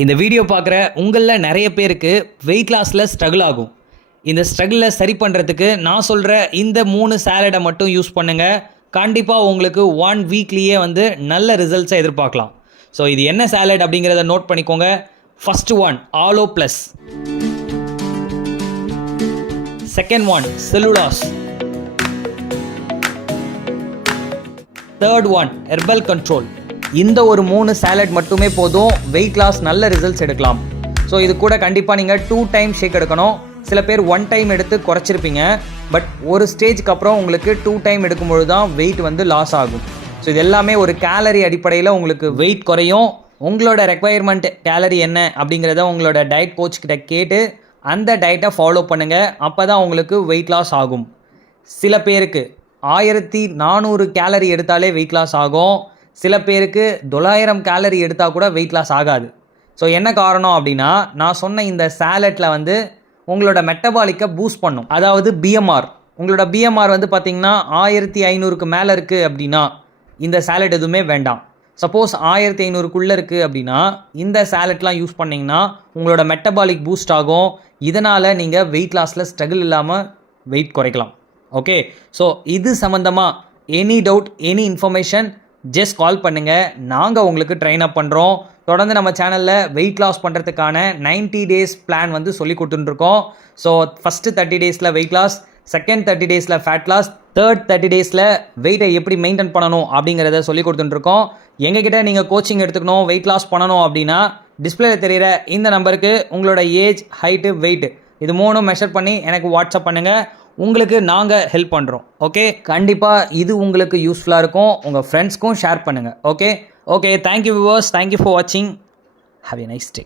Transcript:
இந்த வீடியோ பார்க்குற உங்களில் நிறைய பேருக்கு வெயிட் லாஸில் ஸ்ட்ரகிள் ஆகும். இந்த ஸ்ட்ரகிளை சரி பண்ணுறதுக்கு நான் சொல்கிற இந்த 3 சாலடை மட்டும் யூஸ் பண்ணுங்கள். கண்டிப்பாக உங்களுக்கு 1 வீக்லேயே நல்ல ரிசல்ட்ஸை எதிர்பார்க்கலாம். ஸோ இது என்ன சாலட் அப்படிங்கிறத நோட் பண்ணிக்கோங்க. First one aloe plus, second one cellulose, third one herbal control. இந்த ஒரு 3 சாலட் மட்டுமே போதும், வெயிட் லாஸ் நல்ல ரிசல்ட்ஸ் எடுக்கலாம். ஸோ இது கூட கண்டிப்பாக நீங்கள் 2 டைம் ஷேக் எடுக்கணும். சில பேர் 1 டைம் எடுத்து குறைச்சிருப்பீங்க, பட் ஒரு ஸ்டேஜ்க்கு அப்புறம் உங்களுக்கு 2 டைம் எடுக்கும்பொழுது தான் வெயிட் லாஸ் ஆகும். ஸோ இது எல்லாமே ஒரு கேலரி அடிப்படையில் உங்களுக்கு வெயிட் குறையும். உங்களோட ரெக்குவயர்மெண்ட் கேலரி என்ன அப்படிங்கிறத உங்களோட டயட் கோச் கிட்ட கேட்டு அந்த டயட்டை ஃபாலோ பண்ணுங்கள். அப்போ தான் உங்களுக்கு வெயிட் லாஸ் ஆகும். சில பேருக்கு 1400 கேலரி எடுத்தாலே வெயிட் லாஸ் ஆகும். சில பேருக்கு 900 கேலரி எடுத்தால் கூட வெயிட் லாஸ் ஆகாது. ஸோ என்ன காரணம் அப்படின்னா, நான் சொன்ன இந்த சாலட்டில் உங்களோட மெட்டபாலிக்கை பூஸ்ட் பண்ணும். அதாவது பிஎம்ஆர், உங்களோட பிஎம்ஆர் பார்த்தீங்கன்னா 1500க்கு மேலே இருக்குது அப்படின்னா இந்த சாலட் எதுவுமே வேண்டாம். சப்போஸ் 1500க்குள்ளே இருக்குது அப்படின்னா இந்த சாலட்லாம் யூஸ் பண்ணிங்கன்னா உங்களோட மெட்டபாலிக் பூஸ்ட் ஆகும். இதனால் நீங்கள் வெயிட் லாஸில் ஸ்ட்ரகிள் இல்லாமல் வெயிட் குறைக்கலாம். ஓகே, ஸோ இது சம்மந்தமாக any doubt, any information just call பண்ணுங்கள். நாங்கள் உங்களுக்கு ட்ரெயின் அப் பண்ணுறோம். தொடர்ந்து நம்ம சேனலில் வெயிட் லாஸ் பண்ணுறதுக்கான 90 டேஸ் பிளான் சொல்லி கொடுத்துட்டுருக்கோம். ஸோ ஃபஸ்ட்டு 30 டேஸில் வெயிட் லாஸ், செகண்ட் 30 டேஸில் ஃபேட் லாஸ், தேர்ட் 30 டேஸில் வெயிட்டை எப்படி மெயின்டைன் பண்ணணும் அப்படிங்கிறத சொல்லி கொடுத்துட்டுருக்கோம். எங்ககிட்ட நீங்கள் கோச்சிங் எடுத்துக்கணும், வெயிட் லாஸ் பண்ணணும் அப்படின்னா டிஸ்பிளேல தெரிகிற இந்த நம்பருக்கு உங்களோட ஏஜ், ஹைட்டு, வெயிட் இது 3 மெஷர் பண்ணி எனக்கு வாட்ஸ்அப் பண்ணுங்கள். உங்களுக்கு நாங்கள் ஹெல்ப் பண்ணுறோம். ஓகே, கண்டிப்பாக இது உங்களுக்கு யூஸ்ஃபுல்லாக இருக்கும். உங்கள் ஃப்ரெண்ட்ஸ்க்கும் ஷேர் பண்ணுங்கள். Okay, thank you viewers, thank you for வாட்சிங். Have a nice day.